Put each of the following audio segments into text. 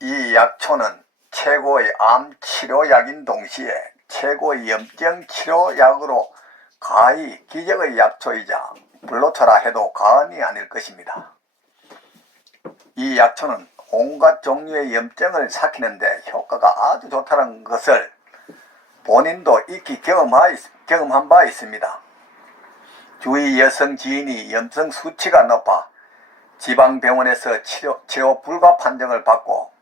이 약초는 최고의 암 치료약인 동시에 최고의 염증 치료약으로 가히 기적의 약초이자 불로초라 해도 과언이 아닐 것입니다. 이 약초는 온갖 종류의 염증을 삭히는데 효과가 아주 좋다는 것을 본인도 익히 경험하, 경험한 바 있습니다. 주위 여성 지인이 염증 수치가 높아 지방병원에서 치료, 치료 불가 판정을 받고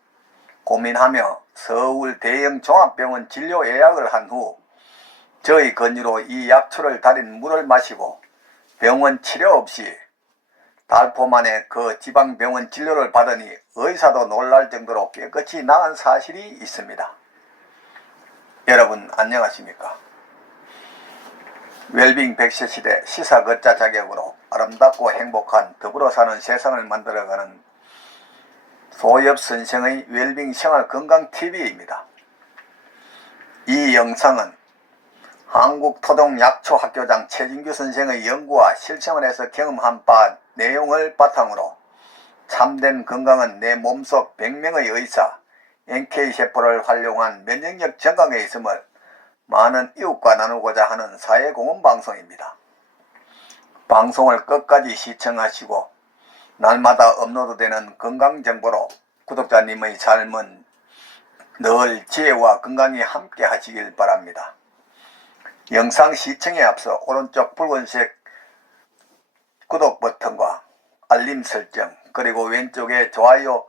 고민하며 서울 대형 종합병원 진료 예약을 한 후 저희 건유로 이 약초를 달인 물을 마시고 병원 치료 없이 달포 만에 그 지방병원 진료를 받으니 의사도 놀랄 정도로 깨끗이 나은 사실이 있습니다. 여러분 안녕하십니까? 웰빙 백세 시대 시사 걷자 자격으로 아름답고 행복한 더불어 사는 세상을 만들어가는 소엽 선생의 웰빙 생활 건강 TV입니다. 이 영상은 한국 토종 약초 학교장 최진규 선생의 연구와 실생을 해서 경험한 바 내용을 바탕으로 참된 건강은 내 몸속 100명의 의사 NK세포를 활용한 면역력 증강에 있음을 많은 이웃과 나누고자 하는 사회공헌 방송입니다. 방송을 끝까지 시청하시고 날마다 업로드되는 건강정보로 구독자님의 삶은 늘 지혜와 건강이 함께 하시길 바랍니다. 영상 시청에 앞서 오른쪽 붉은색 구독 버튼과 알림 설정 그리고 왼쪽에 좋아요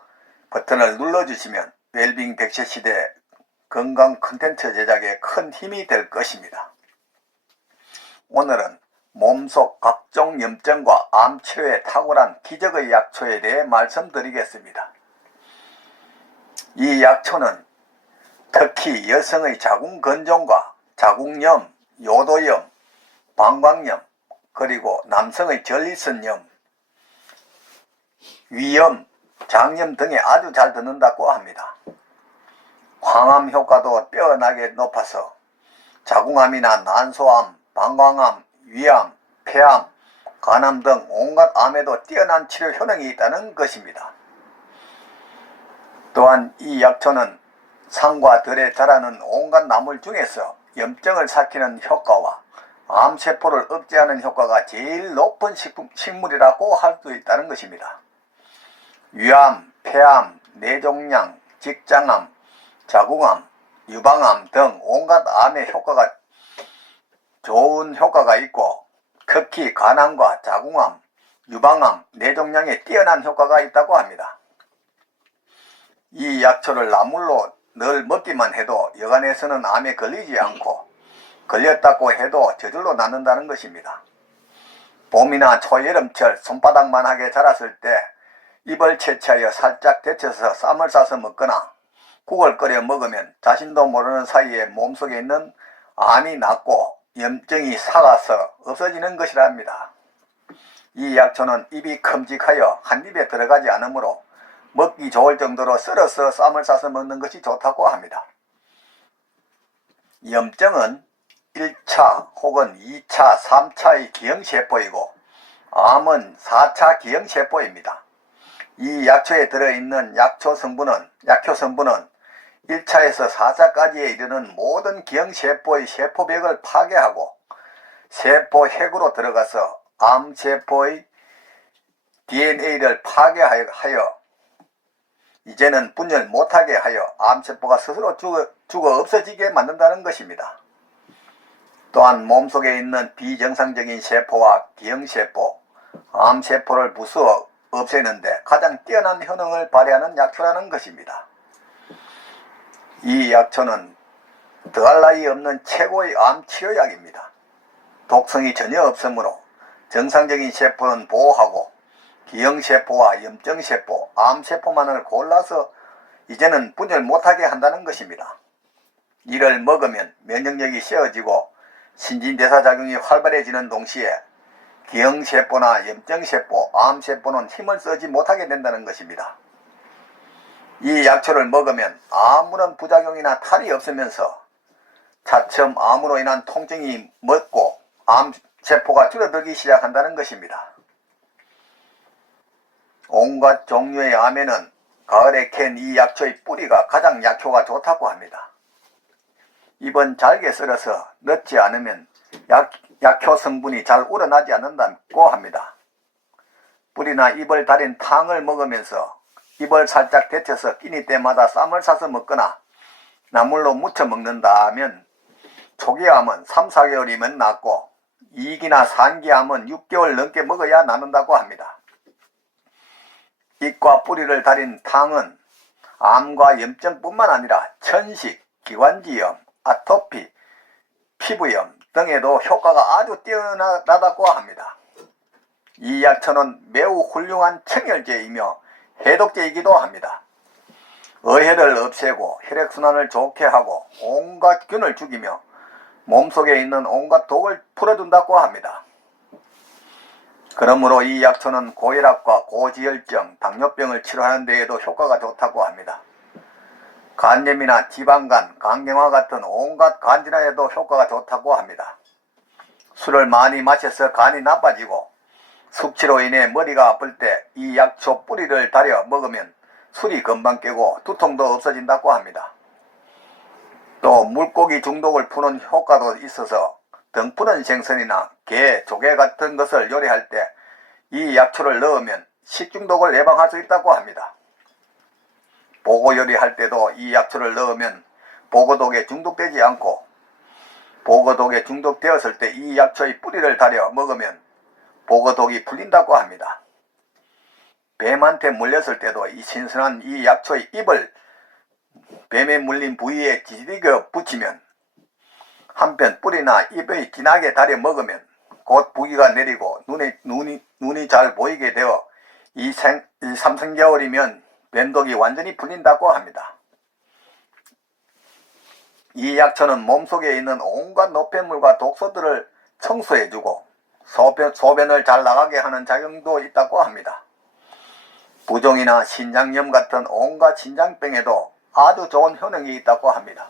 버튼을 눌러주시면 웰빙 백세 시대 건강 컨텐츠 제작에 큰 힘이 될 것입니다. 오늘은 몸속 각종 염증과 암 치료에 탁월한 기적의 약초에 대해 말씀드리겠습니다. 이 약초는 특히 여성의 자궁 건종과 자궁염, 요도염, 방광염, 그리고 남성의 전리선염, 위염, 장염 등에 아주 잘 듣는다고 합니다. 항암 효과도 뛰어나게 높아서 자궁암이나 난소암, 방광암, 위암, 폐암, 간암 등 온갖 암에도 뛰어난 치료 효능이 있다는 것입니다. 또한 이 약초는 산과 들에 자라는 온갖 나물 중에서 염증을 삭히는 효과와 암세포를 억제하는 효과가 제일 높은 식품, 식물이라고 할 수 있다는 것입니다. 위암, 폐암, 뇌종양, 직장암, 자궁암, 유방암 등 온갖 암의 효과가 좋은 효과가 있고 특히 간암과 자궁암, 유방암, 뇌종양에 뛰어난 효과가 있다고 합니다. 이 약초를 나물로 늘 먹기만 해도 여간에서는 암에 걸리지 않고 걸렸다고 해도 저절로 낫는다는 것입니다. 봄이나 초여름철 손바닥만하게 자랐을 때 입을 채취하여 살짝 데쳐서 쌈을 싸서 먹거나 국을 끓여 먹으면 자신도 모르는 사이에 몸속에 있는 암이 낫고 염증이 살아서 없어지는 것이랍니다. 이 약초는 입이 큼직하여 한 입에 들어가지 않으므로 먹기 좋을 정도로 썰어서 쌈을 싸서 먹는 것이 좋다고 합니다. 염증은 1차 혹은 2차, 3차의 기형세포이고 암은 4차 기형세포입니다. 이 약초에 들어있는 약초 성분은, 약효 성분은 1차에서 4차까지에 이르는 모든 기형세포의 세포벽을 파괴하고 세포 핵으로 들어가서 암세포의 DNA를 파괴하여 이제는 분열 못하게 하여 암세포가 스스로 죽어, 죽어 없어지게 만든다는 것입니다. 또한 몸속에 있는 비정상적인 세포와 기형세포, 암세포를 부수어 없애는데 가장 뛰어난 효능을 발휘하는 약초라는 것입니다. 이 약초는 더할 나위 없는 최고의 암 치료약입니다. 독성이 전혀 없으므로 정상적인 세포는 보호하고 기형세포와 염증세포, 암세포만을 골라서 이제는 분열 못하게 한다는 것입니다. 이를 먹으면 면역력이 씌어지고 신진대사작용이 활발해지는 동시에 기형세포나 염증세포, 암세포는 힘을 쓰지 못하게 된다는 것입니다. 이 약초를 먹으면 아무런 부작용이나 탈이 없으면서 차츰 암으로 인한 통증이 멎고 암 세포가 줄어들기 시작한다는 것입니다. 온갖 종류의 암에는 가을에 캔 이 약초의 뿌리가 가장 약효가 좋다고 합니다. 잎은 잘게 썰어서 넣지 않으면 약, 약효 성분이 잘 우러나지 않는다고 합니다. 뿌리나 잎을 달인 탕을 먹으면서 잎을 살짝 데쳐서 끼니 때마다 쌈을 싸서 먹거나 나물로 무쳐 먹는다면 초기암은 3, 4개월이면 낫고 2기나 3기암은 6개월 넘게 먹어야 낫는다고 합니다. 잎과 뿌리를 달인 탕은 암과 염증뿐만 아니라 천식, 기관지염, 아토피, 피부염 등에도 효과가 아주 뛰어나다고 합니다. 이 약초는 매우 훌륭한 청열제이며 해독제이기도 합니다. 어혈을 없애고 혈액순환을 좋게 하고 온갖 균을 죽이며 몸속에 있는 온갖 독을 풀어준다고 합니다. 그러므로 이 약초는 고혈압과 고지혈증, 당뇨병을 치료하는 데에도 효과가 좋다고 합니다. 간염이나 지방간, 간경화 같은 온갖 간질환에도 효과가 좋다고 합니다. 술을 많이 마셔서 간이 나빠지고 숙취로 인해 머리가 아플 때 이 약초 뿌리를 달여 먹으면 술이 금방 깨고 두통도 없어진다고 합니다. 또 물고기 중독을 푸는 효과도 있어서 등 푸는 생선이나 게, 조개 같은 것을 요리할 때 이 약초를 넣으면 식중독을 예방할 수 있다고 합니다. 보고 요리할 때도 이 약초를 넣으면 보고독에 중독되지 않고 보고독에 중독되었을 때 이 약초의 뿌리를 달여 먹으면 보고독이 풀린다고 합니다. 뱀한테 물렸을 때도 이 신선한 이 약초의 잎을 뱀에 물린 부위에 지지겨 붙이면 한편 뿌리나 잎의 진하게 달여 먹으면 곧 부기가 내리고 눈이, 눈이, 눈이 잘 보이게 되어 이, 생, 이 3, 4개월이면 뱀독이 완전히 풀린다고 합니다. 이 약초는 몸속에 있는 온갖 노폐물과 독소들을 청소해주고 소변, 소변을 잘 나가게 하는 작용도 있다고 합니다. 부종이나 신장염 같은 온갖 신장병에도 아주 좋은 효능이 있다고 합니다.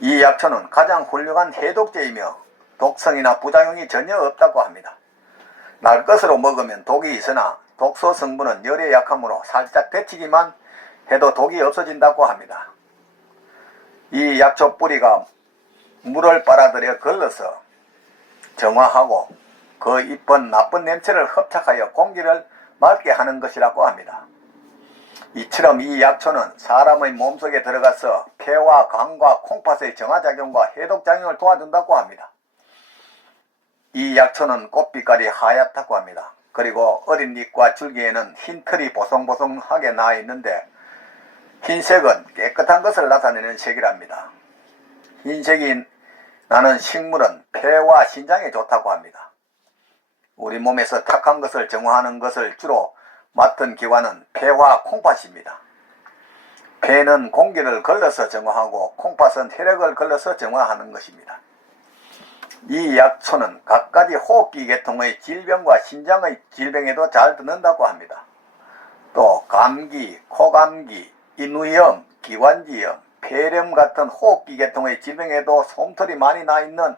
이 약초는 가장 훌륭한 해독제이며 독성이나 부작용이 전혀 없다고 합니다. 날 것으로 먹으면 독이 있으나 독소 성분은 열에 약하므로 살짝 데치기만 해도 독이 없어진다고 합니다. 이 약초 뿌리가 물을 빨아들여 걸러서 정화하고 그 이쁜 나쁜 냄새를 흡착하여 공기를 맑게 하는 것이라고 합니다. 이처럼 이 약초는 사람의 몸속에 들어가서 폐와 간과 콩팥의 정화작용과 해독작용을 도와준다고 합니다. 이 약초는 꽃빛깔이 하얗다고 합니다. 그리고 어린 잎과 줄기에는 흰 털이 보송보송하게 나 있는데 흰색은 깨끗한 것을 나타내는 색이랍니다. 흰색이 나는 식물은 폐와 신장에 좋다고 합니다. 우리 몸에서 탁한 것을 정화하는 것을 주로 맡은 기관은 폐와 콩팥입니다. 폐는 공기를 걸러서 정화하고 콩팥은 혈액을 걸러서 정화하는 것입니다. 이 약초는 각가지 호흡기 계통의 질병과 신장의 질병에도 잘 듣는다고 합니다. 또 감기, 코감기, 인후염, 기관지염, 폐렴 같은 호흡기 계통의 질병에도 솜털이 많이 나 있는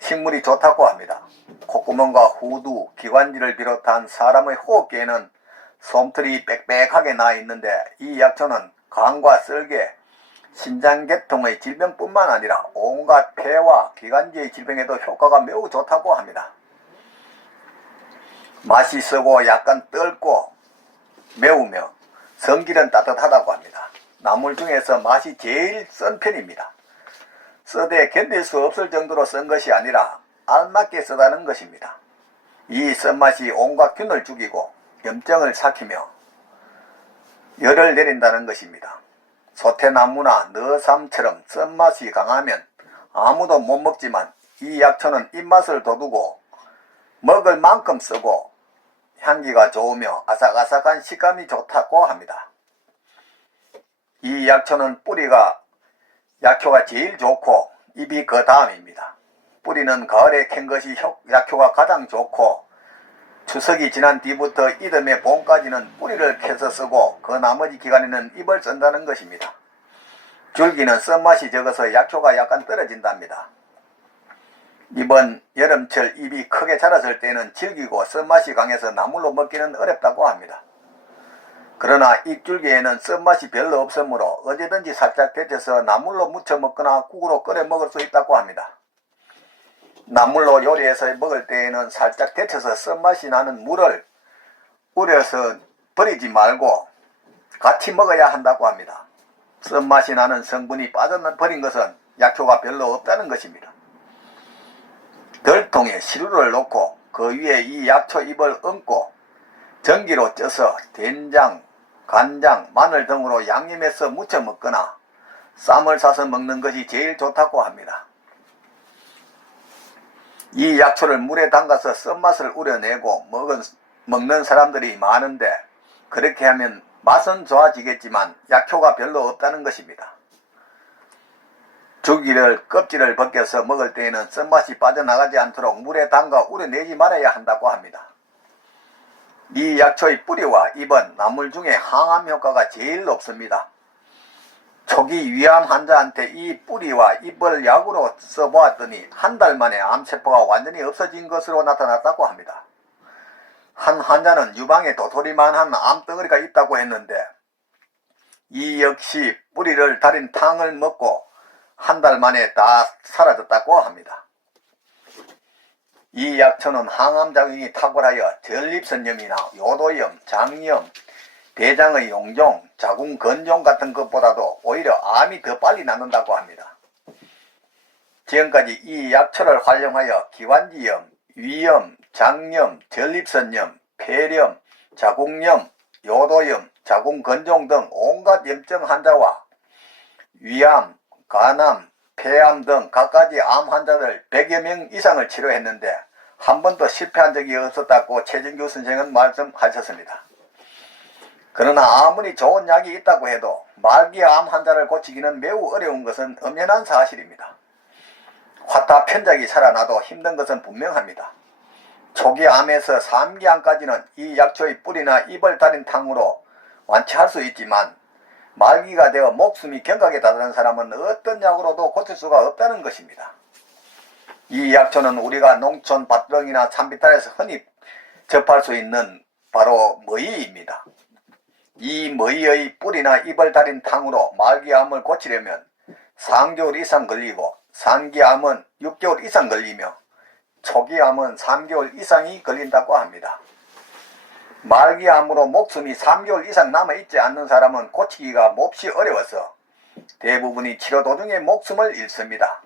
식물이 좋다고 합니다. 콧구멍과 후두, 기관지를 비롯한 사람의 호흡기에는 솜털이 빽빽하게 나 있는데 이 약초는 간과 썰개, 신장계통의 질병뿐만 아니라 온갖 폐와 기관지의 질병에도 효과가 매우 좋다고 합니다. 맛이 쓰고 약간 떫고 매우며 성질은 따뜻하다고 합니다. 나물 중에서 맛이 제일 쓴 편입니다. 써대 견딜 수 없을 정도로 쓴 것이 아니라 알맞게 쓰다는 것입니다. 이 쓴맛이 온갖 균을 죽이고 염증을 삭히며 열을 내린다는 것입니다. 소태나무나 너삼처럼 쓴맛이 강하면 아무도 못 먹지만 이 약초는 입맛을 돋우고 먹을 만큼 쓰고 향기가 좋으며 아삭아삭한 식감이 좋다고 합니다. 이 약초는 뿌리가 약효가 제일 좋고 잎이 그 다음입니다. 뿌리는 가을에 캔 것이 약효가 가장 좋고 추석이 지난 뒤부터 이듬해 봄까지는 뿌리를 캐서 쓰고 그 나머지 기간에는 잎을 쓴다는 것입니다. 줄기는 쓴맛이 적어서 약효가 약간 떨어진답니다. 이번 여름철 잎이 크게 자랐을 때는 질기고 쓴맛이 강해서 나물로 먹기는 어렵다고 합니다. 그러나 입줄기에는 쓴맛이 별로 없으므로 언제든지 살짝 데쳐서 나물로 무쳐 먹거나 국으로 끓여 먹을 수 있다고 합니다. 나물로 요리해서 먹을 때에는 살짝 데쳐서 쓴맛이 나는 물을 우려서 버리지 말고 같이 먹어야 한다고 합니다. 쓴맛이 나는 성분이 빠져버린 것은 약효가 별로 없다는 것입니다. 덜통에 시루를 놓고 그 위에 이 약초 잎을 얹고 전기로 쪄서 된장, 간장, 마늘 등으로 양념해서 무쳐 먹거나 쌈을 싸서 먹는 것이 제일 좋다고 합니다. 이 약초를 물에 담가서 쓴맛을 우려내고 먹은, 먹는 사람들이 많은데 그렇게 하면 맛은 좋아지겠지만 약효가 별로 없다는 것입니다. 주기를 껍질을 벗겨서 먹을 때에는 쓴맛이 빠져나가지 않도록 물에 담가 우려내지 말아야 한다고 합니다. 이 약초의 뿌리와 잎은 나물 중에 항암 효과가 제일 높습니다. 초기 위암 환자한테 이 뿌리와 잎을 약으로 써보았더니 한 달 만에 암세포가 완전히 없어진 것으로 나타났다고 합니다. 한 환자는 유방에 도토리만한 암덩어리가 있다고 했는데 이 역시 뿌리를 달인 탕을 먹고 한 달 만에 다 사라졌다고 합니다. 이 약초는 항암작용이 탁월하여 전립선염이나 요도염, 장염, 대장의 용종, 자궁 건종 같은 것보다도 오히려 암이 더 빨리 낫는다고 합니다. 지금까지 이 약초를 활용하여 기관지염, 위염, 장염, 전립선염, 폐렴, 자궁염, 요도염, 자궁 건종 등 온갖 염증 환자와 위암, 간암, 폐암 등 각가지 암 환자를 100여 명 이상을 치료했는데 한 번도 실패한 적이 없었다고 최진규 선생은 말씀하셨습니다. 그러나 아무리 좋은 약이 있다고 해도 말기 암 환자를 고치기는 매우 어려운 것은 엄연한 사실입니다. 화타 편작이 살아나도 힘든 것은 분명합니다. 초기 암에서 3기 암까지는 이 약초의 뿌리나 잎을 달인 탕으로 완치할 수 있지만 말기가 되어 목숨이 경각에 다다른 사람은 어떤 약으로도 고칠 수가 없다는 것입니다. 이 약초는 우리가 농촌 밭동이나 산비탈에서 흔히 접할 수 있는 바로 머위입니다. 이 머위의 뿌리나 잎을 달인 탕으로 말기암을 고치려면 3개월 이상 걸리고 상기암은 6개월 이상 걸리며 초기암은 3개월 이상이 걸린다고 합니다. 말기암으로 목숨이 3개월 이상 남아있지 않는 사람은 고치기가 몹시 어려워서 대부분이 치료 도중에 목숨을 잃습니다.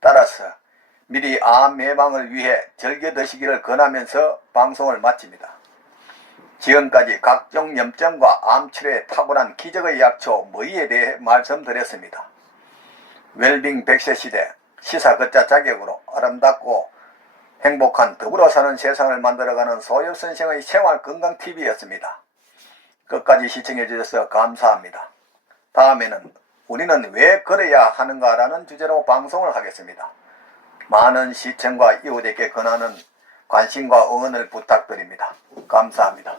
따라서 미리 암 예방을 위해 즐겨 드시기를 권하면서 방송을 마칩니다. 지금까지 각종 염증과 암 치료에 탁월한 기적의 약초 머이에 대해 말씀드렸습니다. 웰빙 100세 시대 시사 걷자 자격으로 아름답고 행복한 더불어 사는 세상을 만들어가는 소엽 선생의 생활 건강TV였습니다. 끝까지 시청해 주셔서 감사합니다. 다음에는 우리는 왜 그래야 하는가라는 주제로 방송을 하겠습니다. 많은 시청과 이웃에게 권하는 관심과 응원을 부탁드립니다. 감사합니다.